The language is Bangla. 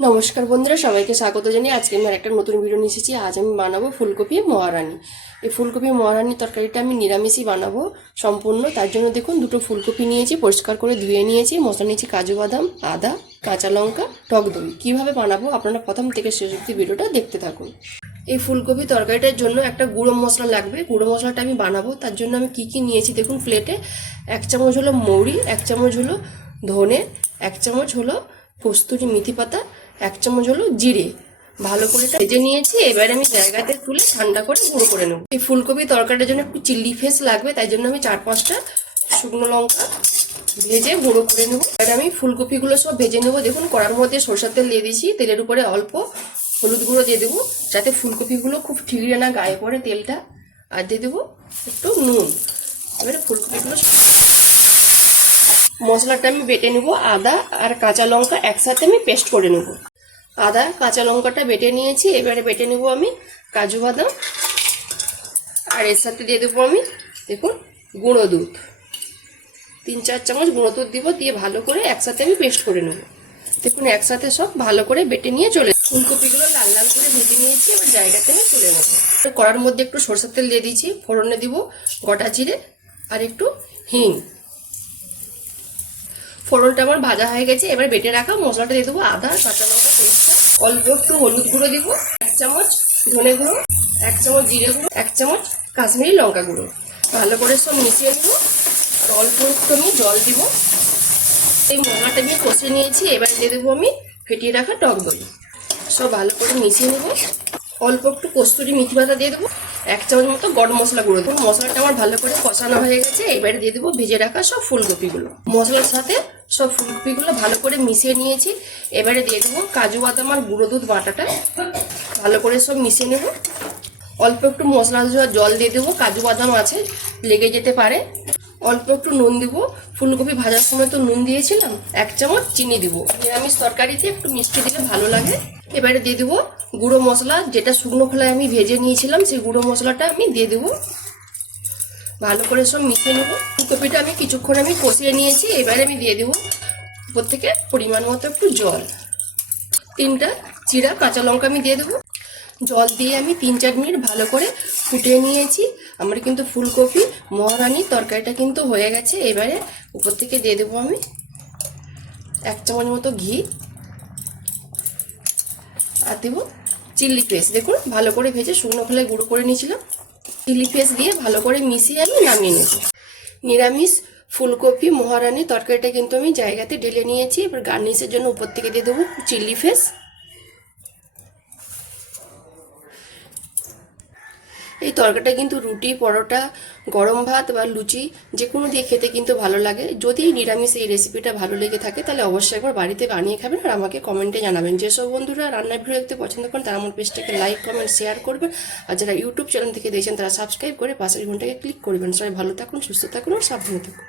নমস্কার বন্ধুরা, সবাইকে স্বাগত জানিয়ে আজকে আমি একটা নতুন ভিডিও নিয়ে এসেছি। আজ আমি বানাবো ফুলকপি মহারানি। এই ফুলকপি মহারানি তরকারিটা আমি নিরামিষই বানাবো সম্পূর্ণ। তার জন্য দেখুন, দুটো ফুলকপি নিয়েছি, পরিষ্কার করে ধুয়ে নিয়েছি, মশলা নিয়েছি কাজু বাদাম, আদা, কাঁচা লঙ্কা, টক দই। কীভাবে বানাবো আপনারা প্রথম থেকে শেষ অবধি ভিডিওটা দেখতে থাকুন। এই ফুলকপি তরকারিটার জন্য একটা গুঁড়ো মশলা লাগবে। গুঁড়ো মশলাটা আমি বানাবো, তার জন্য আমি কি নিয়েছি দেখুন প্লেটে। 1 চামচ হলো মৌরি, 1 চামচ হলো ধনে, 1 চামচ হলো কস্তুরি মেথি পাতা, 1 চামচ হলো জিরে। ভালো করে ভেজে নিয়েছি। এবার আমি জায়গাতে তুলে ঠান্ডা করে গুঁড়ো করে নেব। এই ফুলকপি তরকারিটার জন্য একটু চিলি ফ্লেক্স লাগবে, তাই জন্য আমি 4-5টা শুকনো লঙ্কা ভেজে গুঁড়ো করে নেব। এবার আমি ফুলকপিগুলো সব ভেজে নেবো। দেখুন কড়ার মধ্যে সরষের তেল দিয়ে দিয়েছি, তেলের উপরে অল্প হলুদ গুঁড়ো দিয়ে দেবো যাতে ফুলকপিগুলো খুব ঠিকরে না গায়ে পড়ে তেলটা। আর দিয়ে দেবো একটু নুন। এবারে ফুলকপিগুলো মশলাটা আমি বেটে নেব। আদা আর কাঁচা লঙ্কা একসাথে আমি পেস্ট করে নেব। আদা কাঁচা লঙ্কাটা বেটে নিয়েছি। এবারে বেটে নেব আমি কাজু বাদাম, আর এর সাথে দিয়ে দেবো আমি দেখুন গুঁড়ো দুধ। 3-4 চামচ গুঁড়ো দুধ দিব, দিয়ে ভালো করে একসাথে আমি পেস্ট করে নেব। দেখুন একসাথে সব ভালো করে বেটে নিয়ে চলে ফুলকপিগুলো লাল লাল করে ভেজে নিয়েছি। এবার জায়গাতে আমি তুলে নেব। কড়ার মধ্যে একটু সরষের তেল দিয়ে দিয়েছি, ফোড়নে দিব গোটা জিরে আর একটু হিং। ফোড়নটা আমার ভাজা হয়ে গেছে। এবার বেটে রাখা মশলাটা দিয়ে দেবো, আদা কাঁচা লঙ্কা পেস্টটা, অল্প একটু হলুদ গুঁড়ো দিব, 1 চামচ ধনে গুঁড়ো, 1 চামচ জিরে গুঁড়ো, 1 চামচ কাশ্মীরি লঙ্কা গুঁড়ো। ভালো করে সব মিশিয়ে নেব। আর অল্প একটু আমি জল দিব। এই মশলাটা আমি কষে নিয়েছি। এবার দিয়ে দেবো আমি ফেটিয়ে রাখা টক দই। সব ভালো করে মিশিয়ে নেব। অল্প একটু কস্তুরি মেথি পাতা দিয়ে দেবো, 1 চামচ মতো গরম মশলা গুঁড়ো দেবো। মশলাটা আমার ভালো করে কষানো হয়ে গেছে। এবারে দিয়ে দেবো ভেজে রাখা সব ফুলকপিগুলো। মশলার সাথে সব ফুলকপিগুলো ভালো করে মিশিয়ে নিয়েছি। এবারে দিয়ে দেবো কাজু বাদাম আর গুঁড়ো দুধ বাটাটা। ভালো করে সব মিশিয়ে নেব। অল্প একটু মশলা জল দিয়ে দেবো, কাজু বাদাম আছে লেগে যেতে পারে। অল্প একটু নুন দিব, ফুলকপি ভাজার সময় তো নুন দিয়েছিলাম। 1 চামচ চিনি দিব। নিরামিষ তরকারিতে একটু মিষ্টি দিলে ভালো লাগে। এবারে দিয়ে দেবো গুঁড়ো মশলা, যেটা শুকনো খোলায় আমি ভেজে নিয়েছিলাম, সেই গুঁড়ো মশলাটা আমি দিয়ে দেবো। ভালো করে সব মিশিয়ে নেব। ফুলকপিটা আমি কিছুক্ষণ কষিয়ে নিয়েছি। এবারে আমি দিয়ে দেবো উপর থেকে পরিমাণ মতো একটু জল। 3টা চিরা কাঁচা লঙ্কা আমি দিয়ে দেবো। জল দিয়ে আমি 3-4 মিনিট ভালো করে ফুটিয়ে নিয়েছি। আমার কিন্তু ফুলকপি মহারানি তরকারিটা কিন্তু হয়ে গেছে। এবারে উপর থেকে দিয়ে দেবো আমি 1 চামচ মতো ঘি, আর দেবো চিলি ফ্লেক্স। দেখুন ভালো করে ভেজে শুকনো খোলায় গুঁড়ো করে নিয়েছিলাম। চিলি ফ্লেক্স দিয়ে ভালো করে মিশিয়ে আমি নামিয়ে নেব। নিরামিষ ফুলকপি মহারানি তরকারিটা কিন্তু আমি জায়গাতে ঢেলে নিয়েছি। এবার গার্নিশের জন্য উপর থেকে দিয়ে দেবো চিলি ফ্লেক্স। এই তরকারিটা কিন্তু রুটি, পরোটা, গরম ভাত বা লুচি যে কোনো দিয়ে খেতে কিন্তু ভালো লাগে। যদি নিরামিষ এই রেসিপিটা ভালো লেগে থাকে তাহলে অবশ্যই একবার বাড়িতে বানিয়ে খাবেন আর আমাকে কমেন্টে জানাবেন। যেসব বন্ধুরা রান্নার ভিডিও দেখতে পছন্দ করেন তারা আমার পেজটাকে লাইক, কমেন্ট, শেয়ার করবেন। আর যারা ইউটিউব চ্যানেল থেকে দেখছেন তারা সাবস্ক্রাইব করে পাশের ঘন্টাকে ক্লিক করবেন। সবাই ভালো থাকুন, সুস্থ থাকুন আর সাবধানে থাকুন।